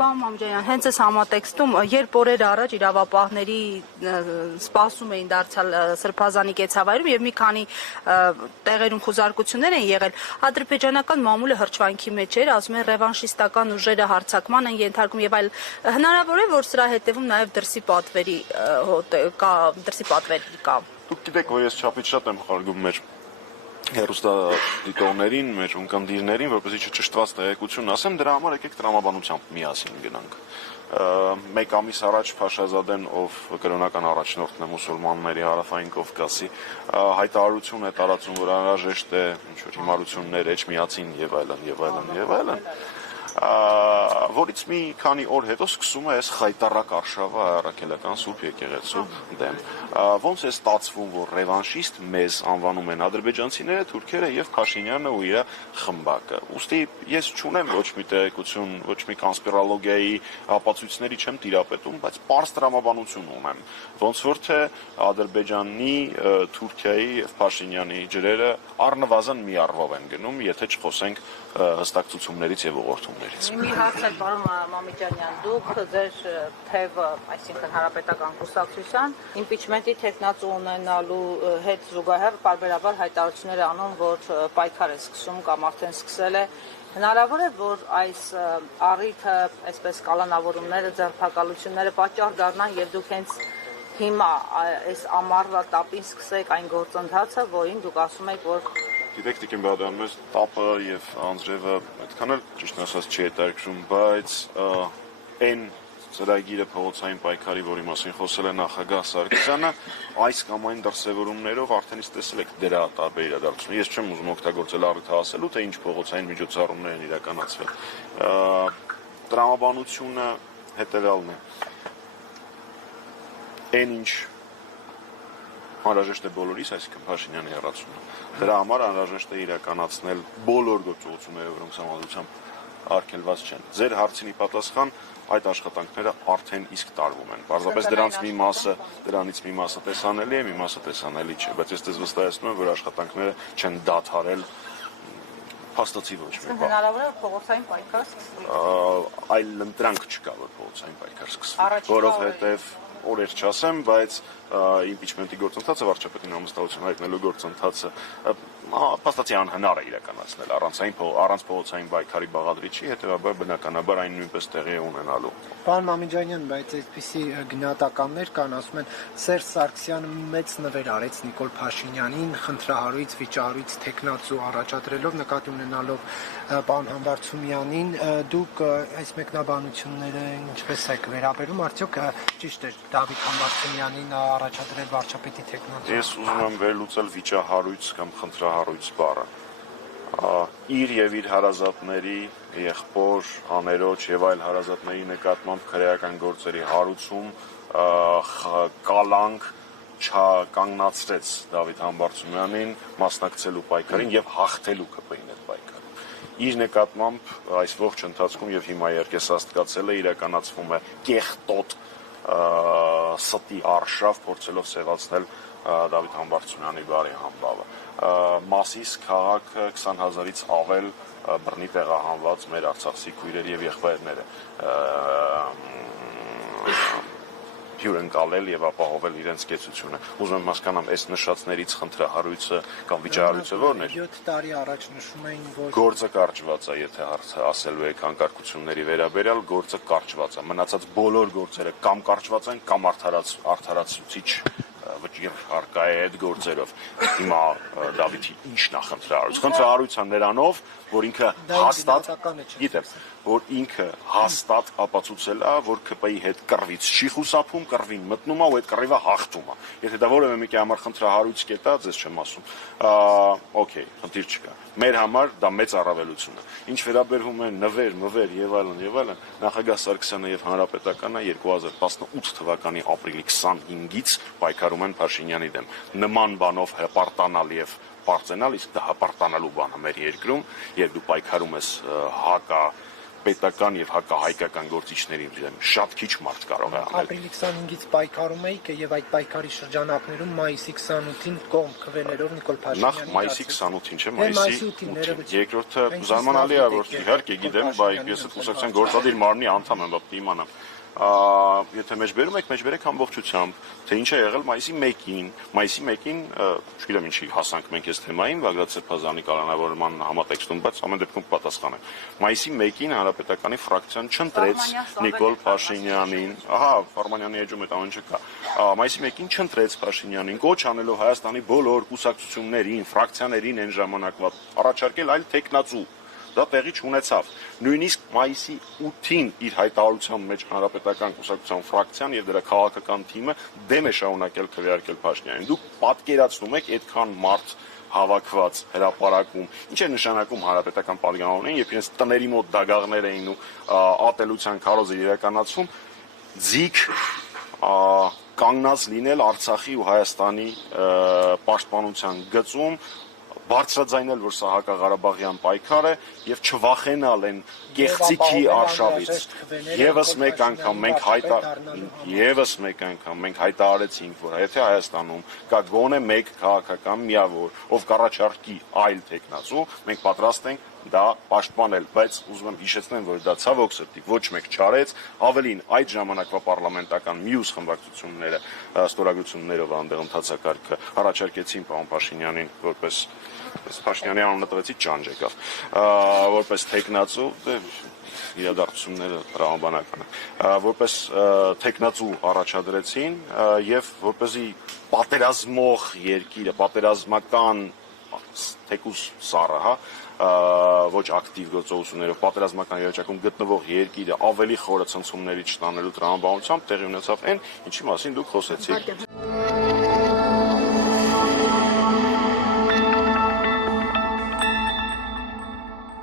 Պարոն Մամջանյան, հենց այս համատեքստում, երբ օրեր առաջ իրավապահների սպասում էին դարձյալ Սրբազանի կեցավայրում եւ մի քանի տեղերում խուզարկություններ են եղել, ադրբեջանական մամուլը հրճվանքի մեջ էր, ասում են ռևանշիստական ուժերը հարձակման են ենթարկում եւ այլ, հնարավոր է, որ սրա հետևում նաեւ դրսի պատվերի կա։ Դուք գիտեք, որ ես չափից շատ եմ խարգում մեր հեռուստադիտողներին, մեր ունկնդիրներին, որպեսզի չճշտված տեղեկություն ասեմ, դրա համար եկեք տրամաբանությամբ միասին գնանք։ Մեկ ամիս առաջ Փաշազադեն, ով կրոնական առաջնորդն է մուսուլմանների Հարավային Կովկասի, հայտարարություն է տարածում, որ անհրաժեշտ է ինչ-որ հիմարություններ էջմիածին եւ այլն, որից մի քանի օր հետո սկսում է այս խայտառակ արշավը առաքելական Սուրբ եկեղեցու դեմ։ Ոնց է ստացվում, որ ռևանշիստ մեզ անվանում են ադրբեջանցիները, թուրքերը եւ Փաշինյանը ու իր խմբակը։ Ուստի ես չունեմ ոչ մի տեղեկություն, ոչ մի կոնսպիրոլոգիայի ապացույցների չեմ տիրապետում, բայց պարզ տրամաբանություն ունեմ, ոնց որ թե Ադրբեջանի, Թուրքիայի եւ Փաշինյանի ջրերը առնվազն մի առվով են գնում, եթե չխոսենք հստակ ցուցումներից եւ ուղղորդումներից։ Մի հարց է, պարոն Մամիկյանյան, դուք ձեր թևը, այսինքն Հանրապետական կուսակցության, իմպիչմենտի թեկնածու ունենալու հետ զուգահեռ պարբերաբար հայտարարություններ անում, որ պայքար է սկսում կամ արդեն սկսել է։ Հնարավոր է, որ այս առիթը, այսպես կալանավորումները, ձերբակալությունները պատճառ դառնան եւ դուք հենց հիմա այս ամառվա տապին սկսեք այն գործընթացը, որին դուք ասում եք, որ Գիտեք, Տիկին Բադյան, մեզ տապը եւ անձրևը այդքան էլ ճիշտ ասած չի հետաքրքրում, բայց այն ծրագիրը փողոցային պայքարի, որի մասին խոսել է նախագահ Սարգսյանը, այս կամ այն դրսևորումներով արդեն իսկ տեսել եք դրա տարբեր իրադարձություններ։ Ես չեմ ուզում օգտագործել առիթը ասելու, թե ինչ փողոցային միջոցառումներ են իրականացվել։ Տրամաբանությունը հետեւյալն է։ Այն ինչ անհրաժեշտ է բոլորիս, այսինքն Փաշինյանի հեռացումը։ Դրա համար անհրաժեշտ է իրականացնել բոլոր գործողությունները, որոնք համազգությամբ արգելված չեն։ Ձեր հարցինի պատասխան այդ աշխատանքները արդեն իսկ տարվում են։ Պարզապես դրանից մի մասը տեսանելի է, մի մասը տեսանելի չէ, բայց ես դες վստահեցնում եմ, որ աշխատանքները չեն դադարել փաստացի ոչ մի բան։ Հնարավոր է փողոցային պայքար սկսվի։ Այլ ընտրանք չկա, որ փողոցային պայքար սկսվի, որովհետև օրեր չասեմ, բայց իմպիչմենտի գործընթացը, վարչապետին ամստահություն հայտնելու գործընթացը փաստացի անհնար է իրականացնել առանց փողոցային պայքարի բաղադրիչի, հետևաբար բնականաբար այն նույնպես տեղի է ունենալու։ Պարոն Մամիկյանյան, բայց այսպիսի գնահատականներ կան, ասում են Սերժ Սարգսյանը մեծ նվեր արեց Նիկոլ Փաշինյանին, խնդրահարույց, վիճահարույց թեկնածու առաջադրելով, նկատի ունենալով պարոն Համբարձումյանին, դուք այս մեկնաբանությունները ինչպես եք վերաբերում, արդյոք ճիշտ է Դավիթ Համբարձումյանին առաջադրել վարչապետի թեկնածու։ Ես ուզում եմ վերլուծել վիճահարույց կամ խնդրահարույց բառը։ Իր եւ իր հարազատների, եղբոր, աներոջ եւ այլ հարազատների նկատմամբ քրեական գործերի հարուցում, կալանք չկանգնացրեց Դավիթ Համբարձումյանին մասնակցելու պայքարին եւ հաղթելու ԿՊ-ին այդ պայքարը։ Իր նկատմամբ այս ողջ ընթացքում եւ հիմա երկես աստկացել է իրականացվում է կեղտոտ ստի արշավ փորձելով սևացնել Դավիթ Համբարձումյանի բարի համբավը։ Մասիս քաղաքը 20,000-ից ավել բռնի տեղահանված մեր արցախցի քույրեր եւ եղբայրները հյուրընկալել եւ ապահովել իրենց կեցությունը։ Ուզում եմ հասկանամ, այս նշածներից խնդրահարույցը կամ վիճահարույցը ո՞րն է։ 7 տարի առաջ նշում էին, որ գործը կարճված է, եթե հարցը ասելու եք անկարգությունների վերաբերյալ, գործը կարճված է։ Մնացած բոլոր գործերը կամ կարճված են, կամ արդարացուցիչ վճիռ արկա է այդ գործերով։ Հիմա Դավիթի ինչն է խնդրահարույց։ Խնդրահարույցը նրանով, որ ինքը հաստատ, գիտեմ, որ ինքը հաստատ ապացուցել է, որ ԿՊ-ի հետ կռվից չի խուսափում, կռվին մտնում է ու այդ կռիվը հաղթում է։ Եթե դա որևէ մեկի համար խնդրահարույց կետա, ձեզ չեմ ասում։ Okay, խնդիր չկա։ Մեր համար դա մեծ առավելություն է։ Ինչ վերաբերվում է նվեր եւ այլն, նախագահ Սարգսյանը եւ Հանրապետականը 2018 թվականի ապրիլի 25-ից պայքարում են Փաշինյանի դեմ։ Նման բանով հպարտանալ եւ պարծենալ, իսկ դա հպարտանալու բան է մեր երկրում, երբ դու պայքարում ես հակա հակապետական եւ հակահայկական գործիչներին դեմ շատ քիչ մարդ կարող է անել։ Ապրիլի 25-ից պայքարում էիք եւ այդ պայքարի շրջանակներում մայիսի 28-ին կողմ քվեներով Նիկոլ Նախ Փաշինյանի մայիսի 28-ին չէ, մայիսի 8-ին։ Երկրորդը զարմանալի է, որ իհարկե գիտեմ, բայց ես այդ կուսակցության գործադիր մարմնի անդամ եմ, բապ իմանամ։ Եթե մեջբերում եք, մեջբերեք ամբողջությամբ, թե ինչ է եղել մայիսի 1-ին, չգիտեմ ինչի հասանք մենք այս թեմային, Բագրատ Սրբազանի կալանավորման համատեքստում, բայց ամեն դեպքում պատասխանեմ։ Մայիսի 1-ին Հանրապետականի ֆրակցիան չընտրեց Նիկոլ Փաշինյանին, Ֆարմանյանի էջում այդ ամեն չկա։ Մայիսի 1-ին չընտրեց Փաշինյանին, կոչ անելով Հայաստանի բոլոր կուսակցություններին, ֆրակցիաներին այն ժամանակվա առաջարկել այլ տեխնացու։ Դա տեղի չունեցավ։ Նույնիսկ մայիսի 8-ին իր հայտարարության մեջ Հանրապետական կուսակցության ֆրակցիան եւ դրա քաղաքական թիմը դեմ է շարունակել քվեարկել Փաշինյանին։ Դուք պատկերացնում եք այդքան մարդ հավաքված հրապարակում։ Ինչ է նշանակում Հանրապետական պատգամավորներին, երբ իրենց տների մոտ դագաղներ էին ու ատելության քարոզը իրականացում, ձիգ կանգնած լինել Արցախի ու Հայաստանի պաշտպանության գծում, բարձրաձայնել, որ սա հակաղարաբաղյան պայքար է եւ չվախենալ այն կեղծիքի արշավից։ Եվս մեկ անգամ մենք հայտարարեցինք, որ եթե Հայաստանում կա գոնե մեկ քաղաքական միավոր, ով կառաջարկի այլ տեխնացու, մենք պատրաստ ենք դա պաշտպանել, բայց ուզում եմ հիշեցնեմ, որ դա ցավոք սրտի ոչ մեկ չարեց, ավելին այդ ժամանակվա պարլամենտական մյուս խմբակցությունները ստորագրություններով այնտեղ ընթացակարգը առաջարկեցին պարոն Փաշինյանին որպես Փաշինյանի անունը տվեցի ճանճ եկավ, որպես տեխնացու, իրադարձությունները տրամաբանական են, որպես տեխնացու առաջադրեցին եւ որպեսզի պատերազմող երկիրը, պատերազմական թեկուս սառը, ոչ ակտիվ գործողություններով պատերազմական իրավիճակում գտնվող երկիրը ավելի խորը ցնցումների չտանելու տրամաբանությամբ տեղի ունեցավ այն, ինչի մասին դուք խոսեցիք։